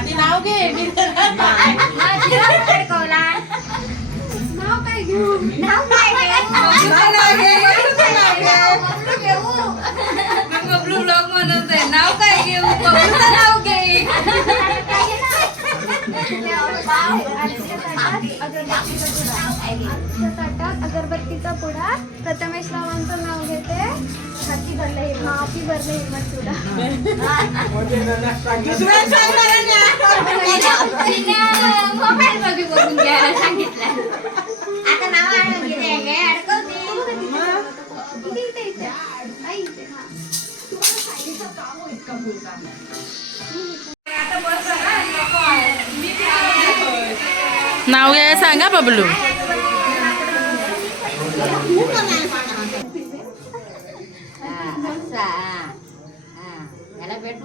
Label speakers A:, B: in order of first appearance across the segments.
A: आधी नाव घे
B: अगरबत्तीचा पुडा प्रथमेश रावांचं नाव घेते हाती भरले हिरवा माफी भरले हिरवा सुद्धा
C: मोबाईल मध्ये बघून घ्यायला सांगितलं.
A: नाव घ्यायला सांगा बबलू
C: याला भेट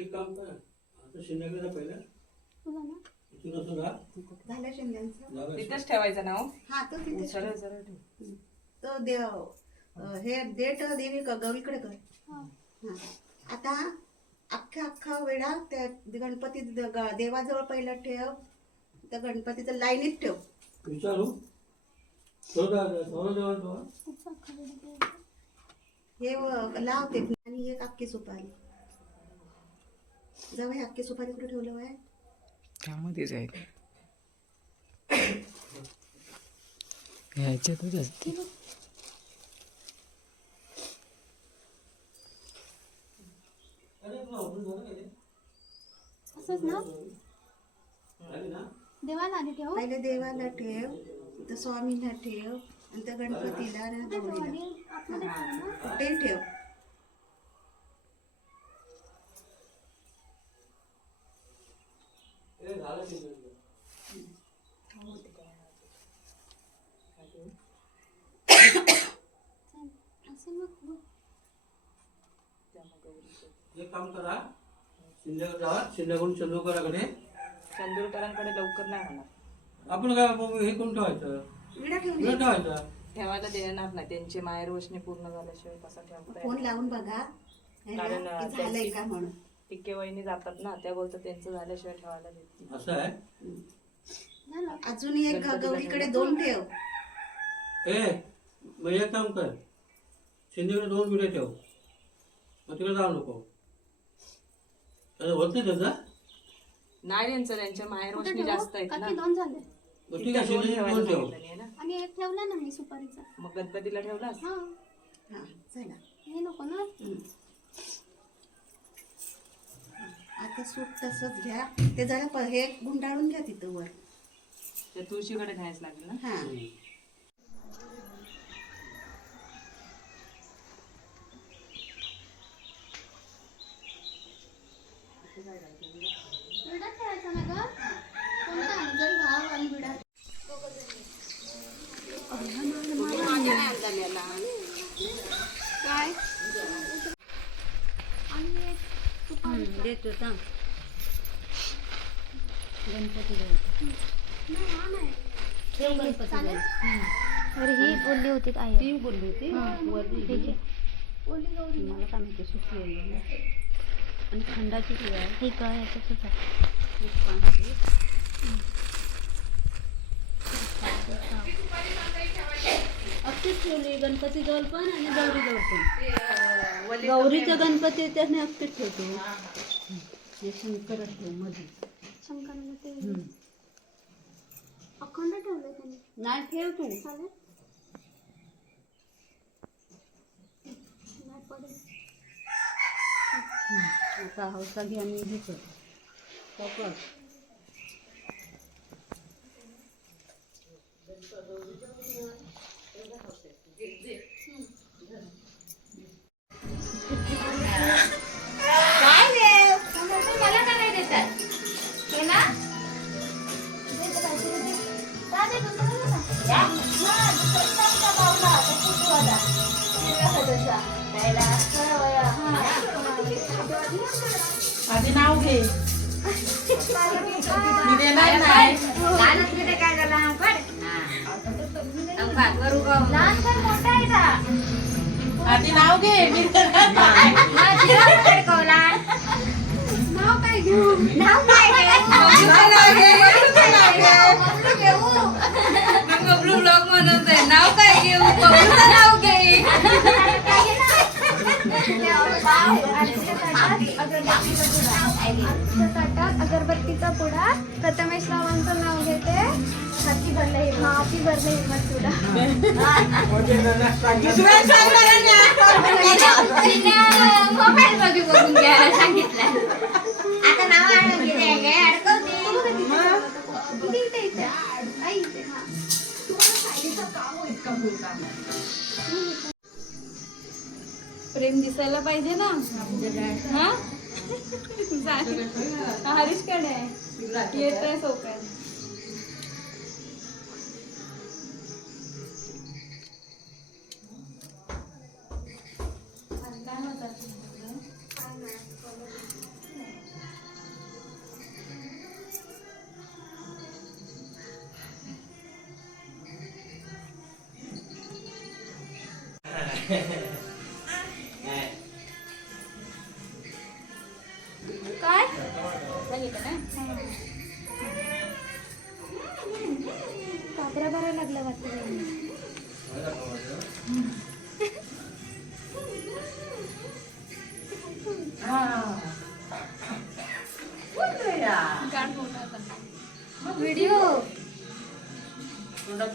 D: एक काम कर. आता शिंदेकडे जा पहिलं.
B: तुला ना?
D: इथून असं जा.
E: झालं शेंगांचं.
D: जागा
C: तिथंच ठेवायचं नाव
E: हा? तो तिथे
C: सरळ सरळ ठेव.
E: तो देव अं, हे डेट देवी क- गौरीकडे कर.
B: हा.
E: हा. आता अख्खा अख्खा वेळा त्या गणपती द- ग- देवाजवळ पहिलं ठेव. त्या गणपतीचं लाईनीत ठेव.
D: विचारू? थोडं
E: हे व- लाव ते. आणि एक अख्खी सुपारी. जाऊ हे अख्खी सुपारी कुठे ठेवलं आहे
A: त्यामध्येच आहे ह्याच्यातच असते.
B: असंच ना? देवाला आधी ठेव.
E: पहिले देवाला ठेव तर स्वामींना ठेव आणि त्या गणपतीला आणि गौरीला.
B: आणि आतमध्ये ठेव ना.
E: ते ठेव
D: ए, झालं शिंदेकडे
B: असं नको.
D: एक काम करा. चंद्रकराकडे.
C: चंदूरकरांकडे लवकर नाही होणार.
D: आपण काय बघू, हे कोण ठेवायचं?
E: विडा ठेवून.
D: ठेवायचं.
C: ठेवायला देणार नाही. त्यांची माहेर वशनी पूर्ण झाल्याशिवाय कसा ठेवता
E: फोन लावून बघा. है ना,
C: कारण,
E: की
C: त्यांची-
E: झालंय का म्हणून?
C: टिक्के वहिनी जातात ना त्या बोलतात त्यांचं झाल्याशिवाय ठेवायला देत नाही.
D: असं आहे?
B: झालं.
E: अजून एक गौरीकडे दोन ठेव.
D: ए मग एक काम कर. शिंदेकडे दोन विडे ठेव. मग तिकडे जाऊ नको. होतं त्याचा?
C: नाही त्यांचं त्यांच्या माहेर
B: कुठे
C: वशनी
B: ठेवू?
C: जास्त आहेत ना.
B: काकी दोन झाले.
D: मग ठीक
C: तिथं
D: आहे
C: दोन
D: शिंदेकडे
C: ठेवायला
D: दोन ठेव.
C: सांगितलं नाही ना
B: आणि एक ठेवला ना मी सुपारीचा.
C: मग गणपतीला ठेवलास?
B: हा.
E: हा चला
B: हे नको ना.
E: आता सूट तसंच घ्या. ते जरा प- हे गुंडाळून घ्या तिथं वर.
C: त्या तुळशीकडे ठेवायच लागेल ना?
E: हा
B: ठेवायचा ना ग कोणता अंजल भाव आणि विडा काय आणि एक सुपारी
C: देतो सांग
B: नाही, हा नाही. चालेल? अरे ही बोलली होती आई ती बोलली होती? ठीक आहे. मला काय माहिती सुटली आणि खंडाची ठीक आहे याच्यातच आहे.
F: अगदीच ठेवली गणपती जवळ पण आणि गौरी जवळ पण गौरीचा गणपती त्याने अगदीच ठेवतो. हे. शंकर ठेवमध्ये
B: शंकराला ते अखंड ठेवलंय त्यांनी
F: नाही ठेव तू
B: चालेल नाही पडेल
F: आता हौसा घ्या आणि हे कर
G: आधी नाव घे मी देणार नाही
A: लहानच किती काय झाला पण करू लहान पण मोठा आहे का
G: आधी नाव घे मी देणार नाही
A: नाव काय घेऊ नाव काय घेऊ
H: बबलू ब्लॉग म्हणत आहे नाव काय घेऊ बबलूचं नाव घे
A: ताटात अगरबत्तीचा पुडा. प्रथमेश रावांचं नाव घेते. हाती भरलं हिरवा हाती भरलं हिरवा चुडा मोबाईल मध्ये बघून घ्यायला सांगितलं आता नाव आणून घे अडकवते?
H: प्रेम दिसायला पाहिजे ना. हा? हरीशकडे येत आहे सोप्यात
B: Yeah.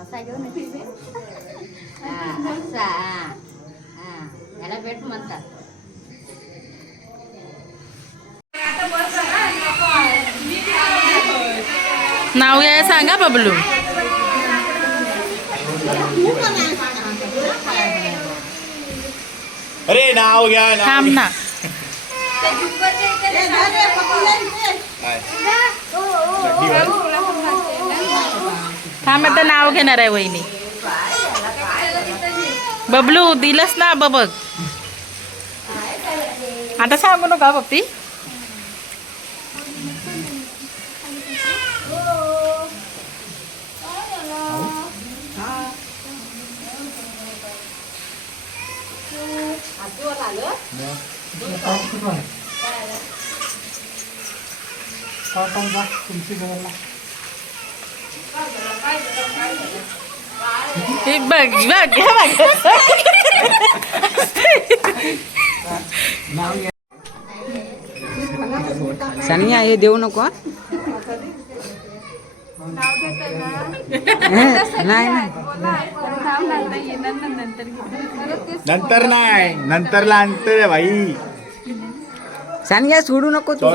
B: असा घेऊन. हा, असा हा. हा. याला भेट म्हणतात
G: नाव घ्यायला सांगा बबलू
I: अरे नाव घ्या नाव
G: थांब ना थांब आता नाव घेणार आहे वहिनी बबलू दिलंस ना बबक आता सांगू नका पप्पी हे बघ बघ हे बघ.
J: सानिया हे देऊ नको हं? नाही नाही.
I: नंतर नाही नंतरला अंतर आहे भाई
J: सानिया सोडू नको तू.